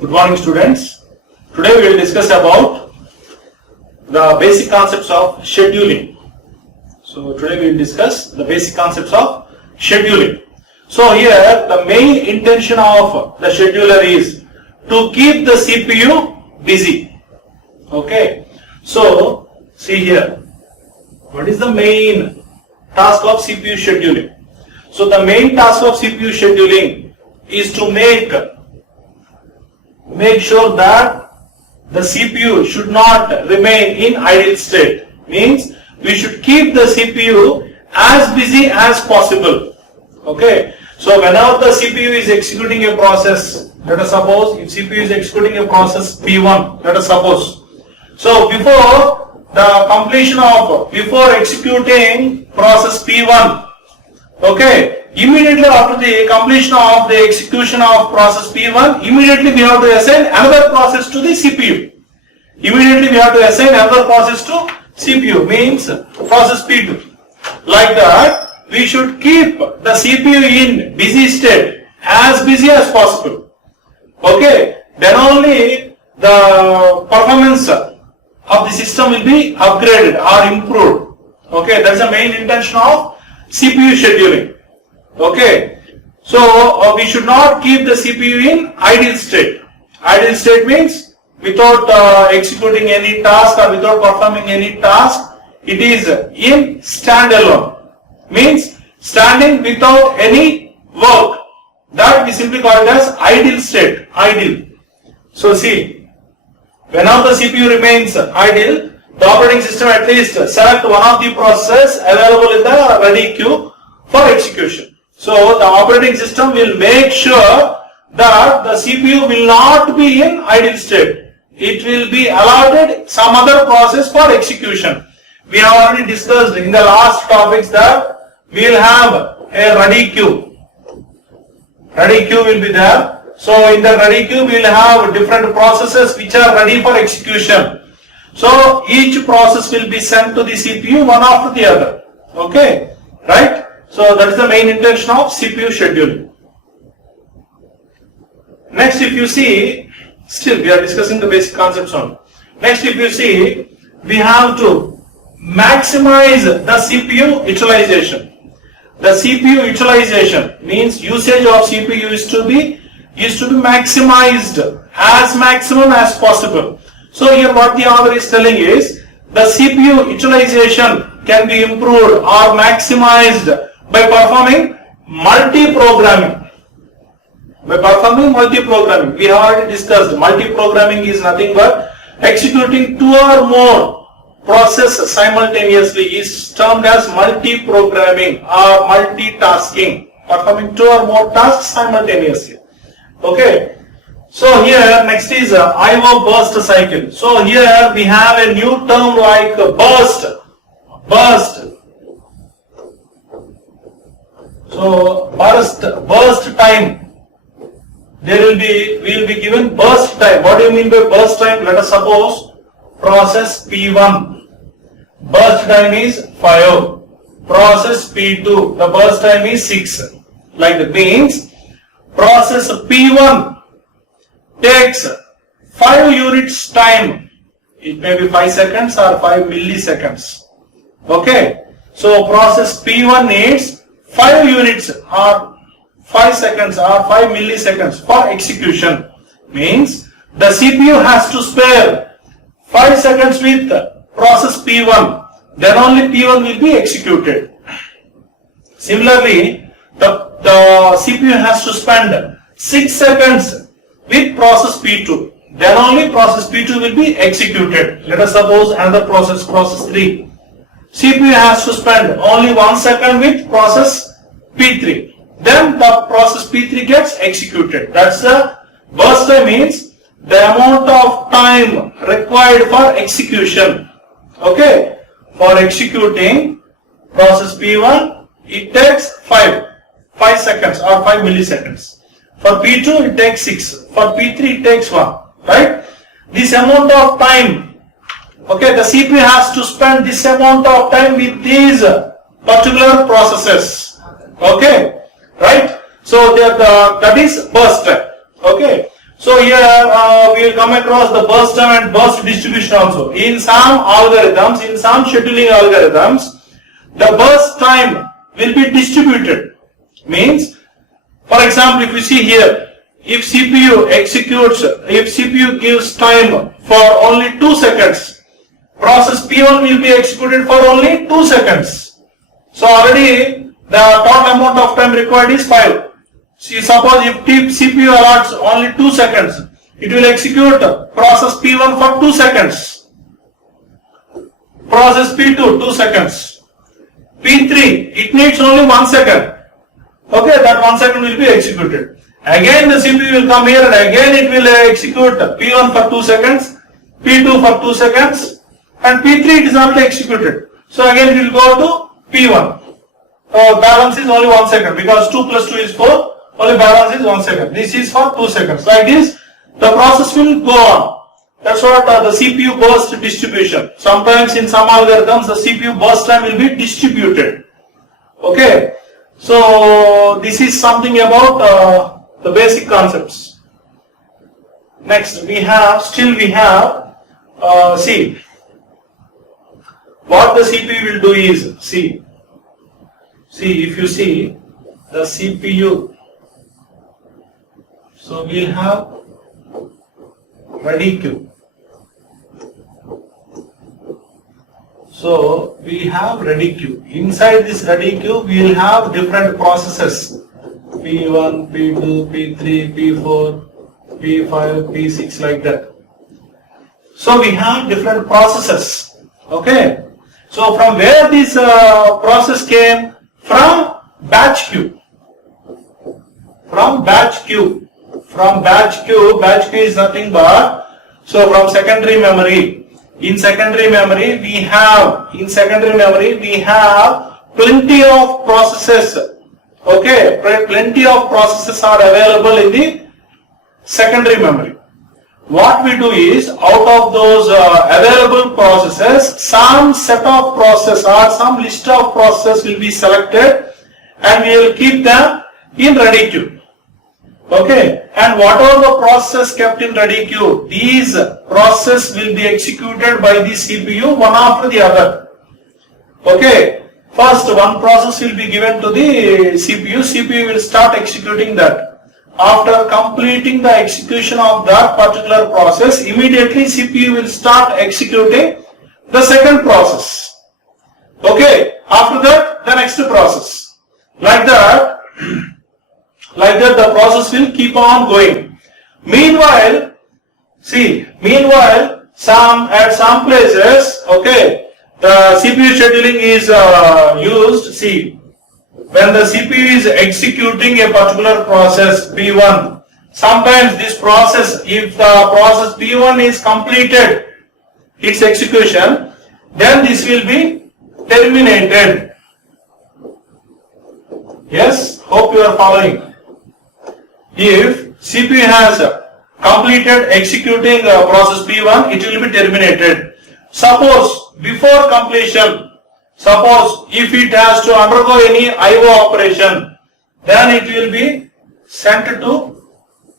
Good morning, students. Today we will discuss about the basic concepts of scheduling. So today we will discuss the basic concepts of scheduling. So here the main intention of the scheduler is to keep the CPU busy. Okay. So see here, what is the main task of CPU scheduling? So the main task of CPU scheduling is to make sure that the CPU should not remain in idle state. Means we should keep the CPU as busy as possible. Okay. So whenever the CPU is executing a process, let us suppose if CPU is executing a process P1, let us suppose. So before executing process P1, okay, immediately after the completion of the execution of process P1, immediately we have to assign another process to the CPU. Immediately we have to assign another process to CPU, means process P2. Like that, we should keep the CPU in busy state, as busy as possible. Okay, then only the performance of the system will be upgraded or improved. Okay, that's the main intention of CPU scheduling. Okay, so we should not keep the CPU in idle state. Idle state means without executing any task or without performing any task, it is in standalone. Means standing without any work. That we simply call it as idle state. Idle. So see, whenever the CPU remains idle, the operating system at least select one of the processes available in the ready queue for execution. So the operating system will make sure that the CPU will not be in idle state. It will be allotted some other process for execution. We have already discussed in the last topics that we will have a ready queue. Ready queue will be there. So in the ready queue we will have different processes which are ready for execution. So each process will be sent to the CPU one after the other. Okay, right? So that is the main intention of CPU scheduling. Next, if you see, still we are discussing the basic concepts only. Next, if you see, we have to maximize the CPU utilization. The CPU utilization means usage of CPU is to be maximized as maximum as possible. So here what the author is telling is the CPU utilization can be improved or maximized by performing multi-programming. We have already discussed multi-programming is nothing but executing two or more processes simultaneously is termed as multi-programming or multitasking. Performing two or more tasks simultaneously. Okay. So here next is I/O burst cycle. So here we have a new term like burst. So burst time. We will be given burst time. What do you mean by burst time? Let us suppose process P1. Burst time is 5. Process P2. The burst time is 6. Like that means process P1 takes 5 units time. It may be 5 seconds or 5 milliseconds. Okay. So process P1 needs 5 units or 5 seconds or 5 milliseconds for execution. Means the CPU has to spare 5 seconds with process P1. Then only P1 will be executed. Similarly, the CPU has to spend 6 seconds with process P2. Then only process P2 will be executed. Let us suppose another process 3. CPU has to spend only 1 second with process P3. Then the process P3 gets executed. That's the burst time, means the amount of time required for execution. Okay. For executing process P1, it takes 5 seconds or 5 milliseconds. For P2, it takes 6. For P3, it takes 1. Right? This amount of time, okay, the CPU has to spend this amount of time with these particular processes. Okay, right? So that is burst time. Okay. So here we will come across the burst time and burst distribution also. In some algorithms, in some scheduling algorithms, the burst time will be distributed. Means, for example, if you see here, if CPU gives time for only 2 seconds, process P1 will be executed for only 2 seconds. So already the total amount of time required is 5. See, suppose if CPU allots only 2 seconds, it will execute process P1 for 2 seconds. Process P2 2 seconds. P3 it needs only 1 second. Okay, that 1 second will be executed. Again the CPU will come here and again it will execute P1 for 2 seconds, P2 for 2 seconds, and P3 it is already executed. So again it will go to P1. So balance is only 1 second because 2 plus 2 is 4. Only balance is 1 second. This is for 2 seconds. Like this, the process will go on. That's what the CPU burst distribution. Sometimes in some algorithms, the CPU burst time will be distributed. Okay. So this is something about the basic concepts. Next, we have see, what the CPU will do is, see if you see the CPU. So we will have ready queue. So we have ready queue. Inside this ready queue, we will have different processes: P1, P2, P3, P4, P5, P6, like that. So we have different processes. Okay. So from where this process came? From batch queue. From batch queue. From batch queue is nothing but, so from secondary memory. In secondary memory we have plenty of processes. Okay, plenty of processes are available in the secondary memory. What we do is, out of those available processes, some set of processes or some list of processes will be selected and we will keep them in ready queue. Okay, and whatever the process kept in ready queue, these processes will be executed by the CPU one after the other. Okay, first one process will be given to the CPU will start executing that. After completing the execution of that particular process, immediately CPU will start executing the second process. Okay, after that the next process. Like that the process will keep on going. Meanwhile, at some places, okay, the CPU scheduling is used. See, when the CPU is executing a particular process P1, sometimes this process, if the process P1 is completed its execution, then this will be terminated. Yes, hope you are following. If CPU has completed executing process P1, it will be terminated. Suppose before completion, if it has to undergo any IO operation, then it will be sent to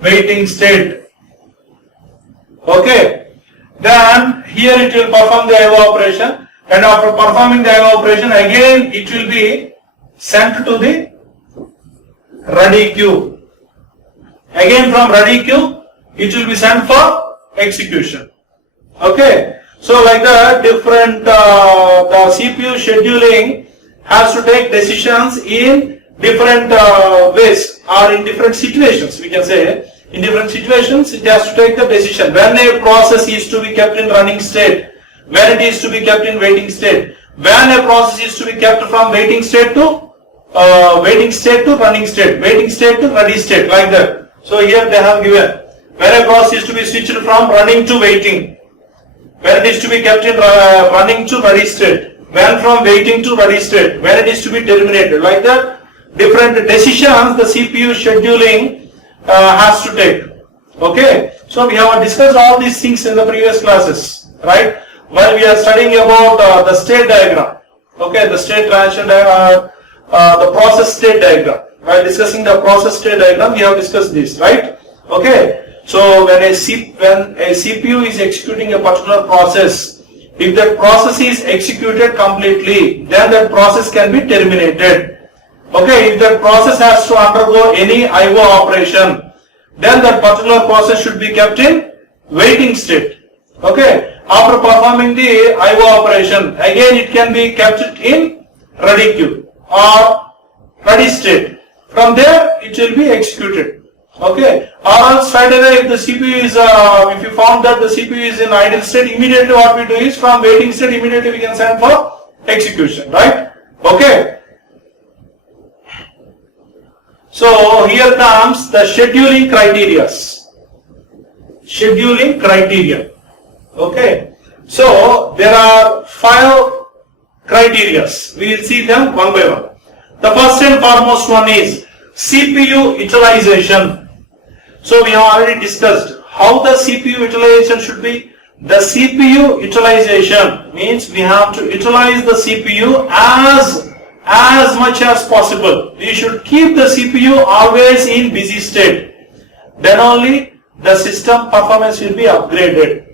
waiting state. Okay, then here it will perform the IO operation, and after performing the IO operation, again it will be sent to the ready queue. Again from ready queue, it will be sent for execution. Okay, so like that, different the CPU scheduling has to take decisions in different ways or in different situations. We can say in different situations it has to take the decision when a process is to be kept in running state, when it is to be kept in waiting state, when a process is to be kept from waiting state to running state, waiting state to ready state, like that. So here they have given when a process is to be switched from running to waiting, when it is to be kept in running to ready state, when from waiting to ready state, when it is to be terminated, like that. Different decisions the CPU scheduling has to take. Okay, so we have discussed all these things in the previous classes, right? While we are studying about the state diagram, okay, the state transition diagram, the process state diagram. While discussing the process state diagram, we have discussed this, right? Okay, So when a CPU is executing a particular process, if that process is executed completely, then that process can be terminated. Okay, if that process has to undergo any IO operation, then that particular process should be kept in waiting state. Okay, after performing the IO operation, again it can be kept in ready queue or ready state. From there it will be executed. Okay, or else straight away if the CPU is, if you found that the CPU is in idle state, immediately what we do is from waiting state immediately we can send for execution, right? Okay. So here comes the scheduling criteria. Scheduling criteria. Okay. So there are 5 criteria. We will see them one by one. The first and foremost one is CPU utilization. So we have already discussed how the CPU utilization should be. The CPU utilization means we have to utilize the CPU as much as possible. We should keep the CPU always in busy state. Then only the system performance will be upgraded.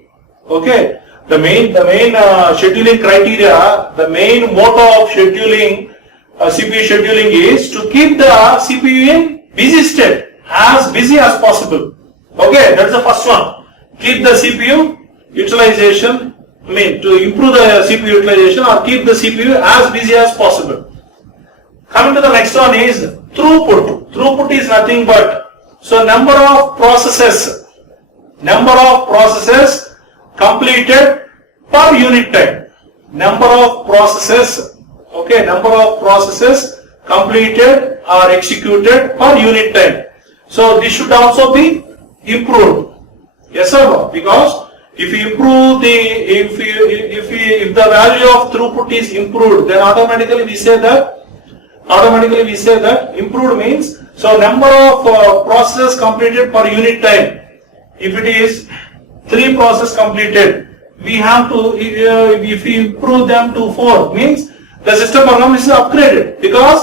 Okay. The main scheduling criteria, the main motto of scheduling, CPU scheduling is to keep the CPU in busy state, as busy as possible. Okay, that's the first one. Keep the CPU utilization, to improve the CPU utilization or keep the CPU as busy as possible. Coming to the next one is throughput. Throughput is nothing but, so number of processes completed per unit time. Number of processes, okay, number of processes completed or executed per unit time. So this should also be improved. Yes or no? Because if you improve if the value of throughput is improved, then automatically we say that improved means, so number of processes completed per unit time. If it is 3 processes completed, we have to, if we improve them to 4, means the system performance is upgraded, because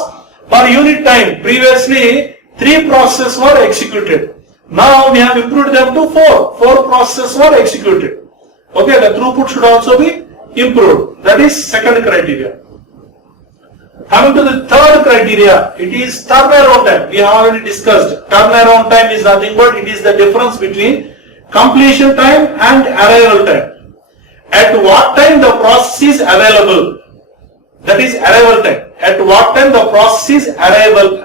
per unit time previously 3 processes were executed. Now we have improved them to 4. 4 processes were executed. Okay, the throughput should also be improved. That is second criteria. Coming to the third criteria, it is turnaround time. We have already discussed. Turnaround time is nothing but it is the difference between completion time and arrival time. At what time the process is available? That is arrival time. At what time the process is arrived?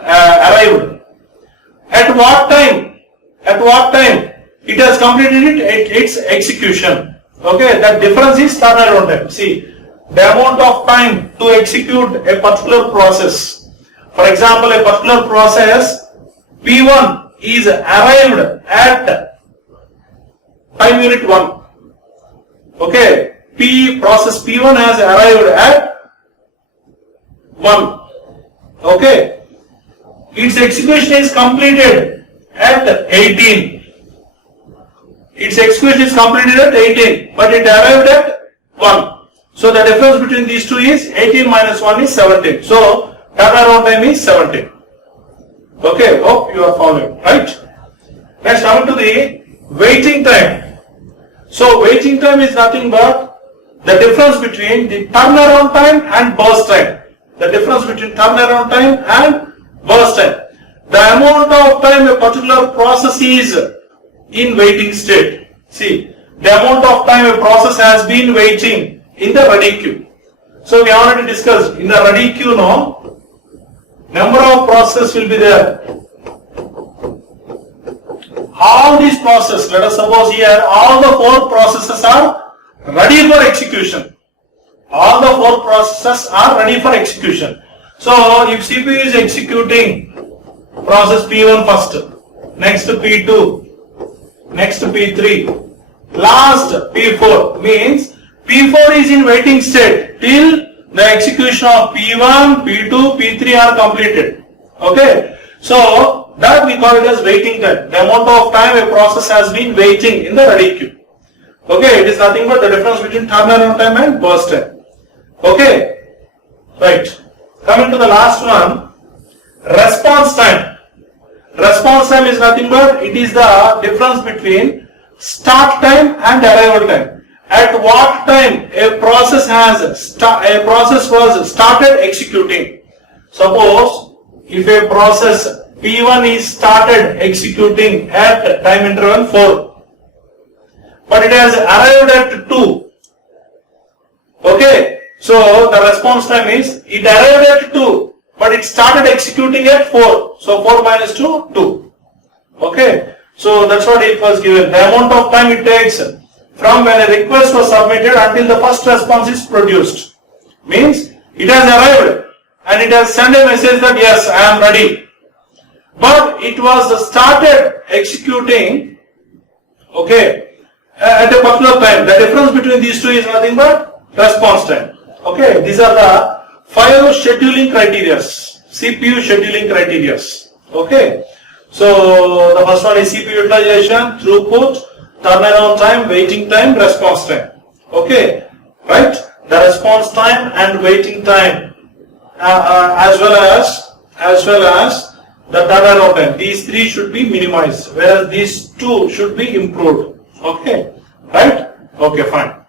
At what time it has completed its execution. Okay, that difference is turnaround time. See, the amount of time to execute a particular process. For example, a particular process P1 is arrived at time unit 1. Okay, process P1 has arrived at 1. Okay, its execution is completed at 18. Its execution is completed at 18, but it arrived at 1. So the difference between these two is 18 minus 1 is 17. So turnaround time is 17. Okay, hope you are following, right? Next, coming to the waiting time. So waiting time is nothing but the difference between the turnaround time and burst time. The difference between turnaround time and burst time. The amount of time a particular process is in waiting state. See, the amount of time a process has been waiting in the ready queue. So we already discussed in the ready queue now, number of processes will be there. All these processes, let us suppose here, all the 4 processes are ready for execution. All the 4 processes are ready for execution. So if CPU is executing process P1 first, next P2, next P3, last P4, means P4 is in waiting state till the execution of P1, P2, P3 are completed. Okay, so that we call it as waiting time. The amount of time a process has been waiting in the ready queue. Okay, it is nothing but the difference between turnaround time and burst time. Okay, right. Coming to the last one, response time. Response time is nothing but it is the difference between start time and arrival time. At what time a process was started executing. Suppose if a process P1 is started executing at time interval 4, but it has arrived at 2. Okay, so the response time is it arrived at 2, but it started executing at 4. So 4 minus 2, 2. Okay, so that's what it was given. The amount of time it takes from when a request was submitted until the first response is produced. Means it has arrived and it has sent a message that yes, I am ready. But it was started executing, okay, at a particular time. The difference between these two is nothing but response time. Okay, these are the 5 scheduling criteria, CPU scheduling criteria. Okay, so the first one is CPU utilization, throughput, turnaround time, waiting time, response time. Okay, right? The response time and waiting time, as well as the turnaround time. These 3 should be minimized, whereas these 2 should be improved. Okay, right? Okay, fine.